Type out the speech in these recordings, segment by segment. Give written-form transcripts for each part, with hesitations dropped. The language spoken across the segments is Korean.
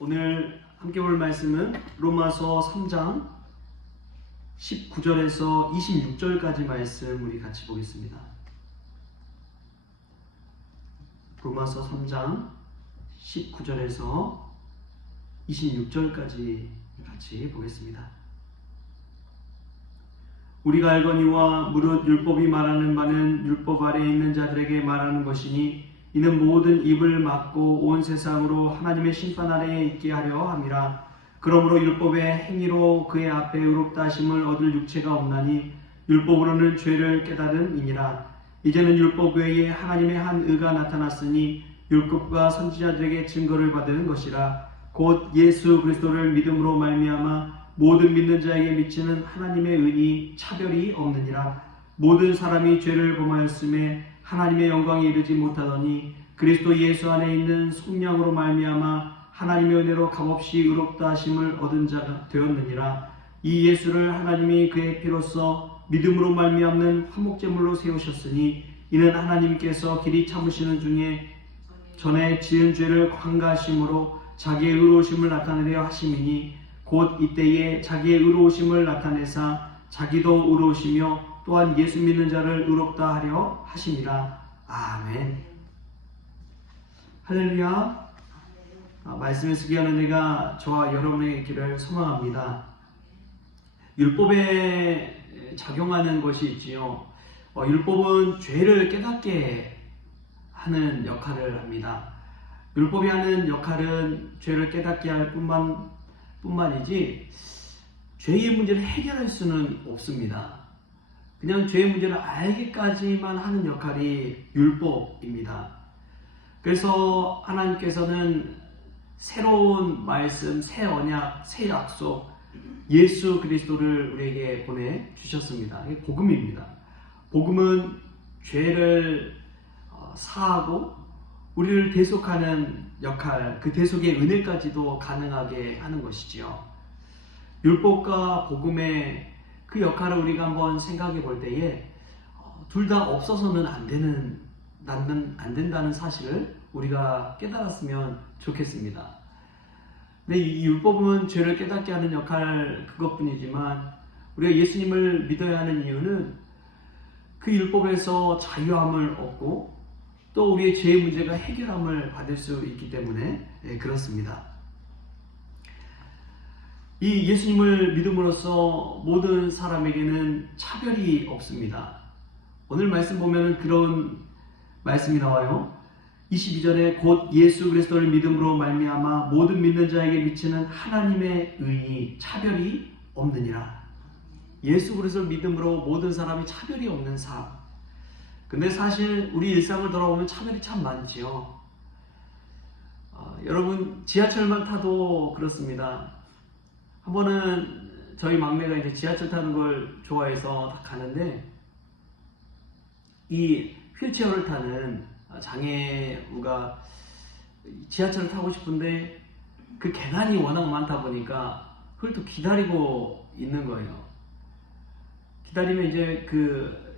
오늘 함께 볼 말씀은 로마서 3장 19절에서 26절까지 말씀 우리 같이 보겠습니다. 로마서 3장 19절에서 26절까지 같이 보겠습니다. 우리가 알거니와 무릇 율법이 말하는 바는 율법 아래에 있는 자들에게 말하는 것이니 이는 모든 입을 막고 온 세상으로 하나님의 심판 아래에 있게 하려 함이라. 그러므로 율법의 행위로 그의 앞에 의롭다 하심을 얻을 육체가 없나니 율법으로는 죄를 깨달음이니라. 이제는 율법 외에 하나님의 한 의가 나타났으니 율법과 선지자들에게 증거를 받은 것이라. 곧 예수 그리스도를 믿음으로 말미암아 모든 믿는 자에게 미치는 하나님의 은이 차별이 없느니라. 모든 사람이 죄를 범하였음에 하나님의 영광에 이르지 못하더니 그리스도 예수 안에 있는 속량으로 말미암아 하나님의 은혜로 값없이 의롭다 하심을 얻은 자가 되었느니라. 이 예수를 하나님이 그의 피로써 믿음으로 말미암는 화목제물로 세우셨으니 이는 하나님께서 길이 참으시는 중에 전에 지은 죄를 관가하심으로 자기의 의로우심을 나타내려 하심이니 곧 이때에 자기의 의로우심을 나타내사 자기도 의로우시며 또한 예수 믿는 자를 의롭다 하려 하심이라. 아멘. 할렐루야. 말씀을 쓰게 하는 은혜가 저와 여러분에게 있기를 소망합니다. 율법에 작용하는 것이 있지요. 율법은 죄를 깨닫게 하는 역할을 합니다. 율법이 하는 역할은 죄를 깨닫게 할 뿐만이지 죄의 문제를 해결할 수는 없습니다. 그냥 죄의 문제를 알기까지만 하는 역할이 율법입니다. 그래서 하나님께서는 새로운 말씀, 새 언약, 새 약속, 예수 그리스도를 우리에게 보내주셨습니다. 이게 복음입니다. 복음은 죄를 사하고 우리를 대속하는 역할, 그 대속의 은혜까지도 가능하게 하는 것이지요. 율법과 복음의 그 역할을 우리가 한번 생각해 볼 때에 둘 다 없어서는 안 된다는 사실을 우리가 깨달았으면 좋겠습니다. 근데 이 율법은 죄를 깨닫게 하는 역할 그것뿐이지만 우리가 예수님을 믿어야 하는 이유는 그 율법에서 자유함을 얻고 또 우리의 죄의 문제가 해결함을 받을 수 있기 때문에 그렇습니다. 이 예수님을 믿음으로써 모든 사람에게는 차별이 없습니다. 오늘 말씀 보면 그런 말씀이 나와요. 22절에 곧 예수 그리스도를 믿음으로 말미암아 모든 믿는 자에게 미치는 하나님의 의니 차별이 없느니라. 예수 그리스도를 믿음으로 모든 사람이 차별이 없는 삶. 근데 사실 우리 일상을 돌아보면 차별이 참 많지요. 여러분 지하철만 타도 그렇습니다. 한 번은 저희 막내가 이제 지하철 타는 걸 좋아해서 가는데 이 휠체어를 타는 장애우가 지하철을 타고 싶은데 그 계단이 워낙 많다 보니까 그걸 또 기다리고 있는 거예요. 기다리면 이제 그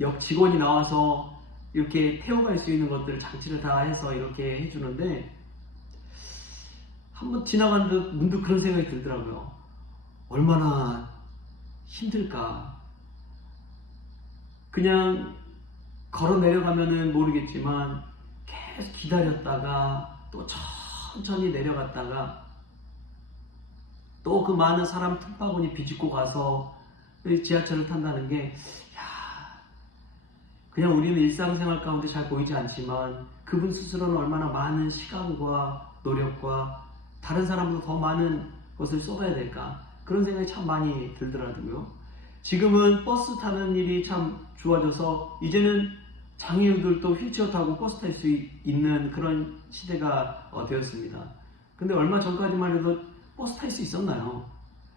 역 직원이 나와서 이렇게 태워갈 수 있는 것들 장치를 다 해서 이렇게 해주는데 한번 지나갔는데 문득 그런 생각이 들더라고요. 얼마나 힘들까. 그냥 걸어 내려가면은 모르겠지만 계속 기다렸다가 또 천천히 내려갔다가 또 그 많은 사람 틈바구니 비집고 가서 지하철을 탄다는 게 그냥 우리는 일상생활 가운데 잘 보이지 않지만 그분 스스로는 얼마나 많은 시간과 노력과 다른 사람보다 더 많은 것을 쏟아야 될까 그런 생각이 참 많이 들더라고요. 지금은 버스 타는 일이 참 좋아져서 이제는 장애우들도 휠체어 타고 버스 탈 수 있는 그런 시대가 되었습니다. 근데 얼마 전까지만 해도 버스 탈 수 있었나요?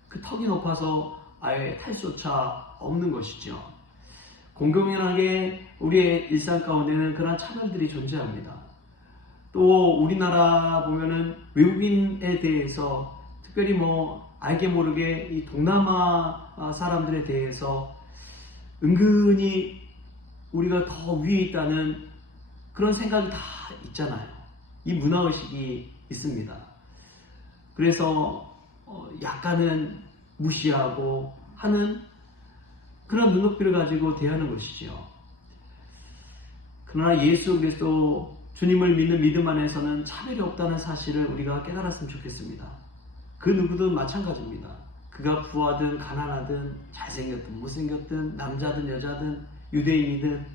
그 턱이 높아서 아예 탈 수조차 없는 것이죠. 공공연하게 우리의 일상 가운데는 그런 차별들이 존재합니다. 또 우리나라 보면은 외국인에 대해서 특별히 알게 모르게 이 동남아 사람들에 대해서 은근히 우리가 더 위에 있다는 그런 생각이 다 있잖아요. 이 문화의식이 있습니다. 그래서 약간은 무시하고 하는 그런 눈높이를 가지고 대하는 것이죠. 그러나 예수 그리스도 주님을 믿는 믿음 안에서는 차별이 없다는 사실을 우리가 깨달았으면 좋겠습니다. 그 누구든 마찬가지입니다. 그가 부하든 가난하든 잘생겼든 못생겼든 남자든 여자든 유대인이든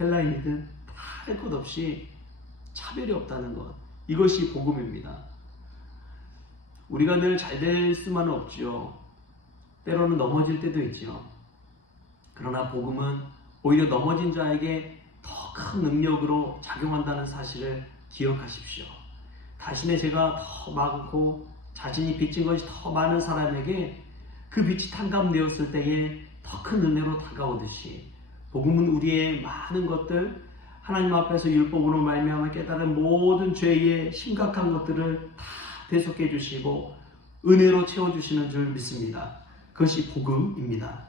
헬라인이든 다 할 것 없이 차별이 없다는 것, 이것이 복음입니다. 우리가 늘 잘 될 수만은 없지요. 때로는 넘어질 때도 있지요. 그러나 복음은 오히려 넘어진 자에게 더 큰 능력으로 작용한다는 사실을 기억하십시오. 자신의 죄가 더 많고 자신이 빚진 것이 더 많은 사람에게 그 빚이 탕감되었을 때에 더 큰 은혜로 다가오듯이 복음은 우리의 많은 것들, 하나님 앞에서 율법으로 말미암아 깨달은 모든 죄의 심각한 것들을 다 대속해 주시고 은혜로 채워주시는 줄 믿습니다. 그것이 복음입니다.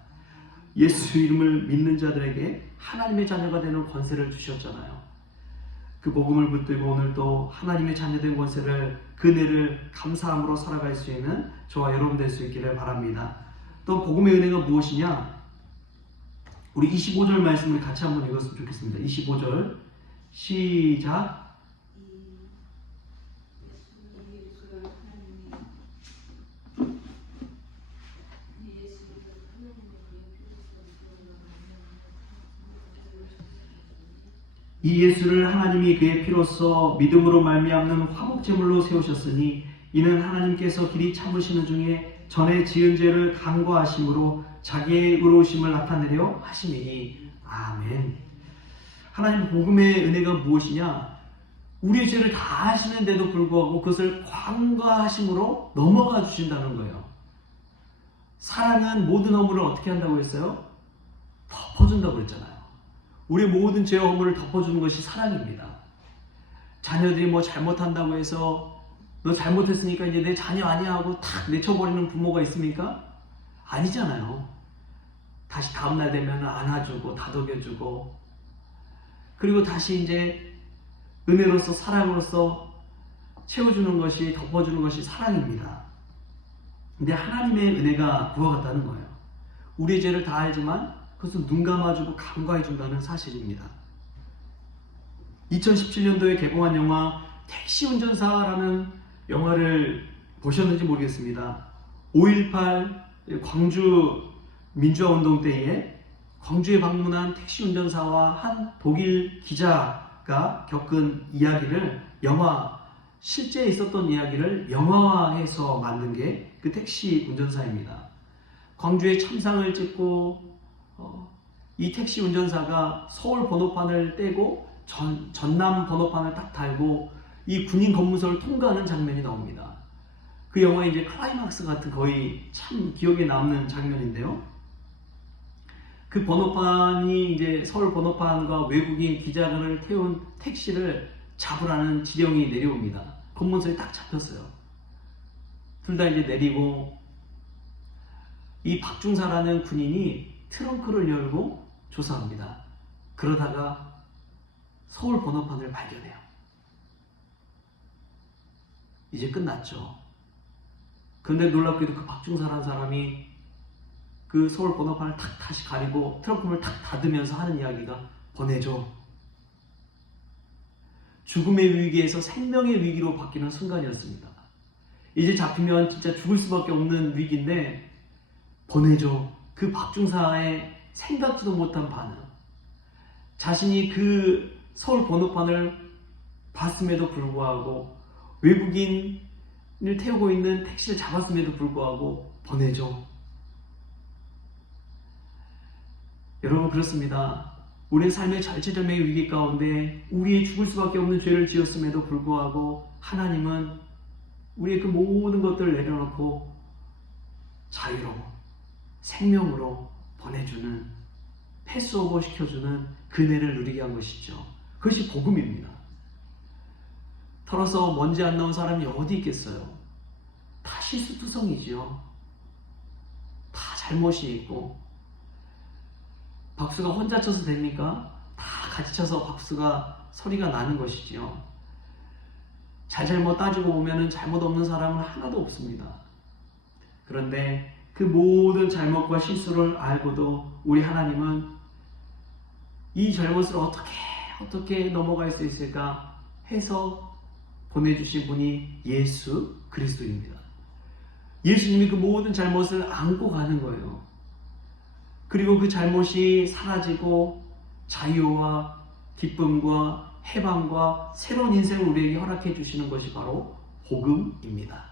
예수 이름을 믿는 자들에게 하나님의 자녀가 되는 권세를 주셨잖아요. 그 복음을 붙들고 오늘도 하나님의 자녀된 권세를, 그 은혜를 감사함으로 살아갈 수 있는 저와 여러분 될 수 있기를 바랍니다. 또 복음의 은혜가 무엇이냐? 우리 25절 말씀을 같이 한번 읽었으면 좋겠습니다. 25절 시작. 이 예수를 하나님이 그의 피로써 믿음으로 말미암는 화목제물로 세우셨으니 이는 하나님께서 길이 참으시는 중에 전에 지은 죄를 간과하심으로 자기의 의로우심을 나타내려 하심이니. 아멘. 하나님 복음의 은혜가 무엇이냐? 우리의 죄를 다 하시는데도 불구하고 그것을 간과하심으로 넘어가 주신다는 거예요. 사랑은 모든 허물을 어떻게 한다고 했어요? 덮어준다고 그랬잖아요. 우리의 모든 죄와 허물을 덮어주는 것이 사랑입니다. 자녀들이 뭐 잘못한다고 해서 너 잘못했으니까 이제 내 자녀 아니야 하고 탁 내쳐버리는 부모가 있습니까? 아니잖아요. 다시 다음날 되면 안아주고 다독여주고 그리고 다시 이제 은혜로서 사랑으로서 채워주는 것이, 덮어주는 것이 사랑입니다. 근데 하나님의 은혜가 그와 같다는 거예요. 우리의 죄를 다 알지만 그것을 눈 감아주고 간과해준다는 사실입니다. 2017년도에 개봉한 영화 택시 운전사라는 영화를 보셨는지 모르겠습니다. 5.18 광주 민주화운동 때에 광주에 방문한 택시 운전사와 한 독일 기자가 겪은 이야기를 실제 있었던 이야기를 영화화해서 만든 게 그 택시 운전사입니다. 광주에 참상을 찍고 이 택시 운전사가 서울 번호판을 떼고 전남 번호판을 딱 달고 이 군인 검문소를 통과하는 장면이 나옵니다. 그 영화의 이제 클라이막스 같은 거의 참 기억에 남는 장면인데요. 그 번호판이 이제 서울 번호판과 외국인 기자관을 태운 택시를 잡으라는 지령이 내려옵니다. 검문소에 딱 잡혔어요. 둘 다 이제 내리고 이 박중사라는 군인이 트렁크를 열고 조사합니다. 그러다가 서울 번호판을 발견해요. 이제 끝났죠. 그런데 놀랍게도 그 박중사라는 사람이 그 서울 번호판을 탁 다시 가리고 트렁크를 탁 닫으면서 하는 이야기가 보내줘. 죽음의 위기에서 생명의 위기로 바뀌는 순간이었습니다. 이제 잡히면 진짜 죽을 수밖에 없는 위기인데 보내줘. 그 박중사의 생각지도 못한 반응. 자신이 그 서울 번호판을 봤음에도 불구하고 외국인을 태우고 있는 택시를 잡았음에도 불구하고 보내줘. 여러분 그렇습니다. 우리의 삶의 절체절명의 위기 가운데 우리의 죽을 수밖에 없는 죄를 지었음에도 불구하고 하나님은 우리의 그 모든 것들을 내려놓고 자유로 생명으로 보내주는, 패스오버 시켜주는 그 은혜를 누리게 한 것이죠. 그것이 복음입니다. 털어서 먼지 안 나온 사람이 어디 있겠어요? 다 실수투성이지요. 다 잘못이 있고. 박수가 혼자 쳐서 됩니까? 다 같이 쳐서 박수가 소리가 나는 것이지요. 잘잘못 따지고 보면은 잘못 없는 사람은 하나도 없습니다. 그런데 그 모든 잘못과 실수를 알고도 우리 하나님은 이 잘못을 어떻게 넘어갈 수 있을까 해서 보내주신 분이 예수 그리스도입니다. 예수님이 그 모든 잘못을 안고 가는 거예요. 그리고 그 잘못이 사라지고 자유와 기쁨과 해방과 새로운 인생을 우리에게 허락해 주시는 것이 바로 복음입니다.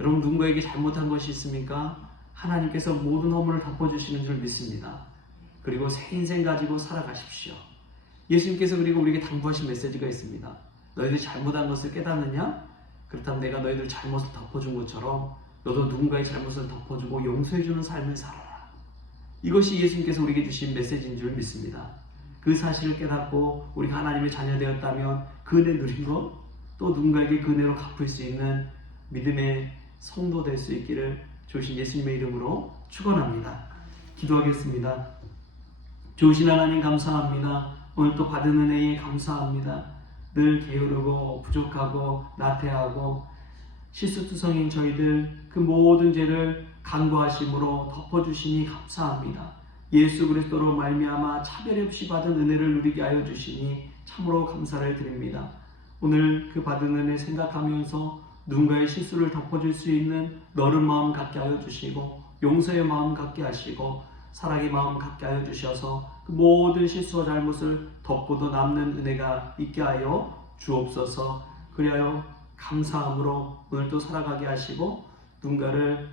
여러분, 누군가에게 잘못한 것이 있습니까? 하나님께서 모든 허물을 덮어주시는 줄 믿습니다. 그리고 새 인생 가지고 살아가십시오. 예수님께서 그리고 우리에게 당부하신 메시지가 있습니다. 너희들이 잘못한 것을 깨닫느냐? 그렇다면 내가 너희들 잘못을 덮어준 것처럼 너도 누군가의 잘못을 덮어주고 용서해주는 삶을 살아라. 이것이 예수님께서 우리에게 주신 메시지인 줄 믿습니다. 그 사실을 깨닫고 우리가 하나님의 자녀되었다면 그 은혜 누린 것, 또 누군가에게 그 은혜로 갚을 수 있는 믿음의 성도 될 수 있기를 주신 예수님의 이름으로 축원합니다. 기도하겠습니다. 좋으신 하나님 감사합니다. 오늘 또 받은 은혜에 감사합니다. 늘 게으르고 부족하고 나태하고 실수투성인 저희들 그 모든 죄를 간구하심으로 덮어주시니 감사합니다. 예수 그리스도로 말미암아 차별 없이 받은 은혜를 누리게 하여 주시니 참으로 감사를 드립니다. 오늘 그 받은 은혜 생각하면서 누군가의 실수를 덮어줄 수 있는 너른 마음 갖게 하여 주시고 용서의 마음 갖게 하시고 사랑의 마음 갖게 하여 주셔서 그 모든 실수와 잘못을 덮고도 남는 은혜가 있게 하여 주옵소서. 그리하여 감사함으로 오늘도 살아가게 하시고 누군가를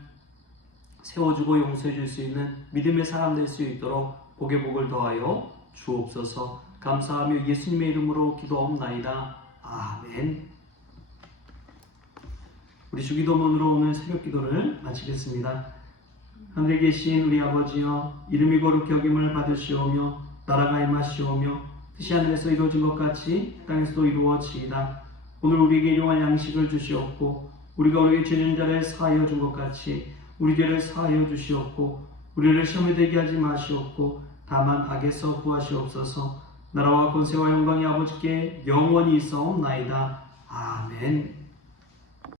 세워주고 용서해 줄 수 있는 믿음의 사람 될 수 있도록 복의 복을 더하여 주옵소서. 감사하며 예수님의 이름으로 기도하옵나이다. 아멘. 우리 주기도문으로 오늘 새벽 기도를 마치겠습니다. 하늘에 계신 우리 아버지여, 이름이 거룩히 여김을 받으시오며 나라가 임하시오며 뜻이 하늘에서 이루어진 것 같이 땅에서도 이루어지이다. 오늘 우리에게 일용할 양식을 주시옵고 우리가 우리에게 죄진 자를 사하여 준 것 같이 우리 죄를 사하여 주시옵고 우리를 시험에 들게 하지 마시옵고 다만 악에서 구하시옵소서. 나라와 권세와 영광이 아버지께 영원히 있사옵나이다. 아멘.